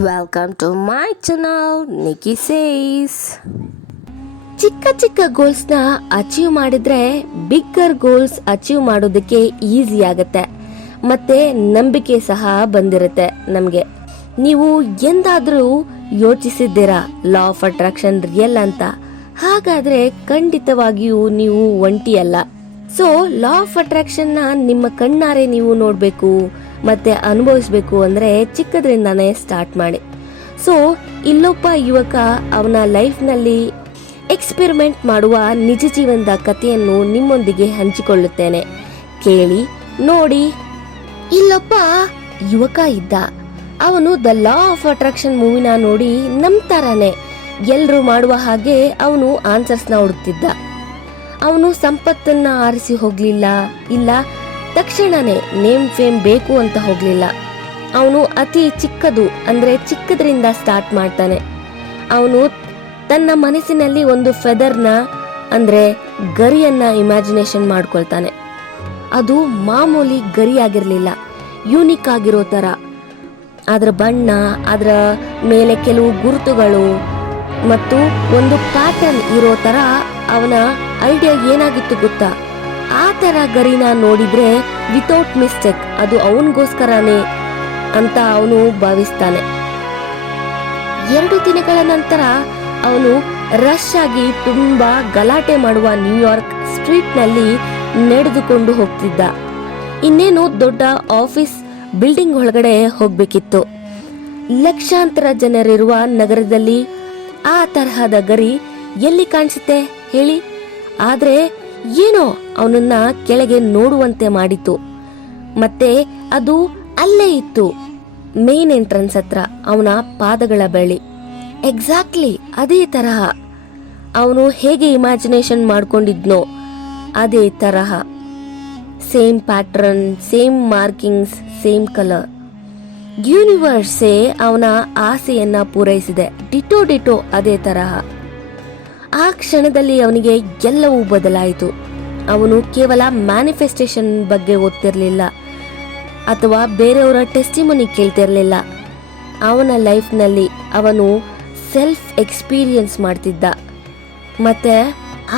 Welcome to my channel Nikki says. ಚಿಕ್ಕ ಚಿಕ್ಕ ಗೋಲ್ಸ್ನ ಅಚೀವ್ ಮಾಡಿದ್ರೆ ಬಿಗ್ಗರ್ ಗೋಲ್ಸ್ ಅಚೀವ್ ಮಾಡೋದಕ್ಕೆ ಈಸಿ ಆಗತ್ತೆ, ಮತ್ತೆ ನಂಬಿಕೆ ಸಹ ಬಂದಿರುತ್ತೆ ನಮಗೆ. ನೀವು ಎಂದಾದ್ರೂ ಯೋಚಿಸಿದ್ದೀರಾ ಲಾ ಆಫ್ ಅಟ್ರಾಕ್ಷನ್ ರಿಯಲ್ ಅಂತ? ಹಾಗಾದ್ರೆ ಖಂಡಿತವಾಗಿಯೂ ನೀವು ಒಂಟಿಯಲ್ಲ. ಸೊ ಲಾ ಆಫ್ ಅಟ್ರಾಕ್ಷನ್ ನ ನಿಮ್ಮ ಕಣ್ಣಾರೆ ನೀವು ನೋಡ್ಬೇಕು ಮತ್ತೆ ಅನುಭವಿಸ್ಬೇಕು ಅಂದ್ರೆ ಚಿಕ್ಕದ್ರಿಂದಾನೇ ಸ್ಟಾರ್ಟ್ ಮಾಡಿ. ಸೊ ಇಲ್ಲೊಬ್ಬ ಯುವಕ ಅವನ ಲೈಫ್ ನಲ್ಲಿ ಎಕ್ಸ್ಪೆರಿಮೆಂಟ್ ಮಾಡುವ ನಿಜ ಜೀವನದ ಕಥೆಯನ್ನು ನಿಮ್ಮೊಂದಿಗೆ ಹಂಚಿಕೊಳ್ಳುತ್ತೇನೆ, ಕೇಳಿ ನೋಡಿ. ಇಲ್ಲೊಬ್ಬ ಯುವಕ ಇದ್ದ. ಅವನು ದ ಲಾ ಆಫ್ ಅಟ್ರಾಕ್ಷನ್ ಮೂವಿನ ನೋಡಿ ನಂಬ್ತಾರಾನೆ ಎಲ್ರು ಮಾಡುವ ಹಾಗೆ ಅವನು ಆನ್ಸರ್ಸ್ ನ ಹುಡುಕ್ತಿದ್ದ. ಅವನು ಸಂಪತ್ತನ್ನ ಆರಿಸಿ ಹೋಗ್ಲಿಲ್ಲ, ಇಲ್ಲ ತಕ್ಷಣನೇ ನೇಮ್ ಫೇಮ್ ಬೇಕು ಅಂತ ಹೋಗ್ಲಿಲ್ಲ. ಅವನು ಅತಿ ಚಿಕ್ಕದು ಅಂದ್ರೆ ಚಿಕ್ಕದ್ರಿಂದ ಸ್ಟಾರ್ಟ್ ಮಾಡ್ತಾನೆ. ಅವನು ತನ್ನ ಮನಸ್ಸಿನಲ್ಲಿ ಒಂದು ಫೆದರ್ನ ಅಂದ್ರೆ ಗರಿಯನ್ನ ಇಮ್ಯಾಜಿನೇಷನ್ ಮಾಡ್ಕೊಳ್ತಾನೆ. ಅದು ಮಾಮೂಲಿ ಗರಿ ಆಗಿರ್ಲಿಲ್ಲ, ಯೂನಿಕ್ ಆಗಿರೋ ತರ. ಅದರ ಬಣ್ಣ, ಅದರ ಮೇಲೆ ಕೆಲವು ಗುರುತುಗಳು ಮತ್ತು ಒಂದು ಪ್ಯಾಟರ್ನ್ ಇರೋ ತರ ಅವನ ಐಡಿಯಾ ಏನಾಗಿತ್ತು ಗೊತ್ತಾ? ಆ ತರ ಗರಿನ ನೋಡಿದ್ರೆ ವಿತೌಟ್ ಮಿಸ್ಟೇಕ್ ಅದು ಅವನಿಗೋಸ್ಕರನೇ ಅಂತ ಅವನು ಭಾವಿಸ್ತಾನೆ. 2 ದಿನಗಳ ನಂತರ ಅವನು ರಶ್ ಆಗಿ ತುಂಬಾ ಗಲಾಟೆ ಮಾಡುವ ನ್ಯೂಯಾರ್ಕ್ ಸ್ಟ್ರೀಟ್ ನಲ್ಲಿ ನಡೆದುಕೊಂಡು ಹೋಗ್ತಿದ್ದ. ಇನ್ನೇನು ದೊಡ್ಡ ಆಫೀಸ್ ಬಿಲ್ಡಿಂಗ್ ಒಳಗಡೆ ಹೋಗ್ಬೇಕಿತ್ತು. ಲಕ್ಷಾಂತರ ಜನರಿರುವ ನಗರದಲ್ಲಿ ಆ ತರಹದ ಗರಿ ಎಲ್ಲಿ ಕಾಣಿಸುತ್ತೆ ಹೇಳಿ? ಆದ್ರೆ ಏನೋ ಅವನನ್ನ ಕೆಳಗೆ ನೋಡುವಂತೆ ಮಾಡಿತು. ಮತ್ತೆ ಅದು ಅಲ್ಲೇ ಇತ್ತು, ಮೇನ್ ಎಂಟ್ರನ್ಸ್ ಹತ್ರ, ಅವನ ಪಾದಗಳ ಬಳಿ. ಎಕ್ಸಾಕ್ಟ್ಲಿ ಅದೇ ತರಹ ಅವನು ಹೇಗೆ ಇಮ್ಯಾಜಿನೇಷನ್ ಮಾಡ್ಕೊಂಡಿದ್ನೋ ಅದೇ ತರಹ. Same pattern, same markings, same colour. ಯೂನಿವರ್ಸೇ ಅವನ ಆಸೆಯನ್ನ ಪೂರೈಸಿದೆ. ಡಿಟೋ ಅದೇ ತರಹ. ಆ ಕ್ಷಣದಲ್ಲಿ ಅವನಿಗೆ ಎಲ್ಲವೂ ಬದಲಾಯಿತು. ಅವನು ಕೇವಲ ಮ್ಯಾನಿಫೆಸ್ಟೇಷನ್ ಬಗ್ಗೆ ಓದ್ತಿರ್ಲಿಲ್ಲ ಅಥವಾ ಬೇರೆಯವರ ಟೆಸ್ಟಿಮನಿ ಕೇಳ್ತಿರ್ಲಿಲ್ಲ. ಅವನ ಲೈಫ್ನಲ್ಲಿ ಅವನು ಸೆಲ್ಫ್ ಎಕ್ಸ್ಪೀರಿಯನ್ಸ್ ಮಾಡ್ತಿದ್ದ. ಮತ್ತೆ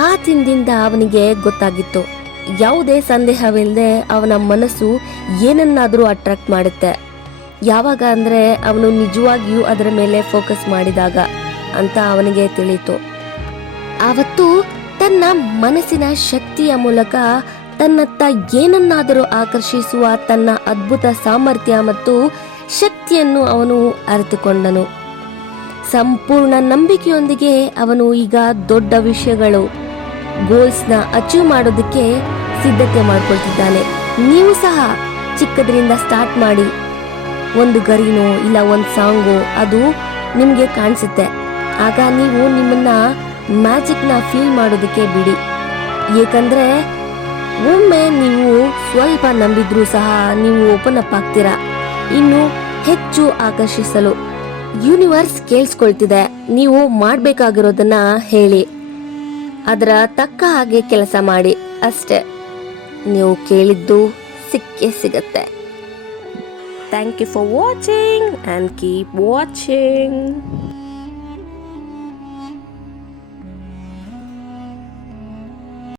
ಆ ದಿನದಿಂದ ಅವನಿಗೆ ಗೊತ್ತಾಗಿತ್ತು, ಯಾವುದೇ ಸಂದೇಹವಿಲ್ಲದೆ ಅವನ ಮನಸ್ಸು ಏನನ್ನಾದರೂ ಅಟ್ರಾಕ್ಟ್ ಮಾಡುತ್ತೆ. ಯಾವಾಗ ಅಂದ್ರೆ ಅವನು ನಿಜವಾಗಿಯೂ ಅದರ ಮೇಲೆ ಫೋಕಸ್ ಮಾಡಿದಾಗ ಅಂತ ಅವನಿಗೆ ತಿಳಿಯಿತು. ಆವತ್ತು ತನ್ನ ಮನಸ್ಸಿನ ಶಕ್ತಿಯ ಮೂಲಕ ತನ್ನತ್ತ ಏನನ್ನಾದರೂ ಆಕರ್ಷಿಸುವ ತನ್ನ ಅದ್ಭುತ ಸಾಮರ್ಥ್ಯ ಮತ್ತು ಶಕ್ತಿಯನ್ನು ಅವನು ಅರಿತುಕೊಂಡನು. ಸಂಪೂರ್ಣ ನಂಬಿಕೆಯೊಂದಿಗೆ ಅವನು ಈಗ ದೊಡ್ಡ ವಿಷಯಗಳು, ಗೋಲ್ಸ್ನ ಅಚೀವ್ ಮಾಡೋದಕ್ಕೆ ಸಿದ್ಧತೆ ಮಾಡ್ಕೊಳ್ತಿದ್ದಾನೆ. ನೀವು ಸಹ ಚಿಕ್ಕದ್ರಿಂದ ಸ್ಟಾರ್ಟ್ ಮಾಡಿ. ಒಂದು ಗರಿನೋ ಇಲ್ಲ ಒಂದು ಸಾಂಗೋ ಅದು ನಿಮ್ಗೆ ಕಾಣಿಸುತ್ತೆ. ಆಗ ನೀವು ನಿಮ್ಮನ್ನ ಮ್ಯಾಜಿಕ್ ನ ಫೀಲ್ ಮಾಡೋದಕ್ಕೆ ಬಿಡಿ. ಏಕೆಂದ್ರೆ ಒಮ್ಮೆ ನೀವು ಸ್ವಲ್ಪ ನಂಬಿದ್ರೂ ಸಹ ನೀವು ಓಪನ್ ಅಪ್ ಆಗ್ತೀರಾ ಇನ್ನು ಹೆಚ್ಚು ಆಕರ್ಷಿಸಲು. ಯೂನಿವರ್ಸ್ ಕೇಳಿಸ್ಕೊಳ್ತಿದೆ, ನೀವು ಮಾಡ್ಬೇಕಾಗಿರೋದನ್ನ ಹೇಳಿ, ಅದರ ತಕ್ಕ ಹಾಗೆ ಕೆಲಸ ಮಾಡಿ ಅಷ್ಟೇ. ನೀವು ಕೇಳಿದ್ದು ಸಿಕ್ಕೇ ಸಿಗತ್ತೆ. Thank you for watching and keep watching.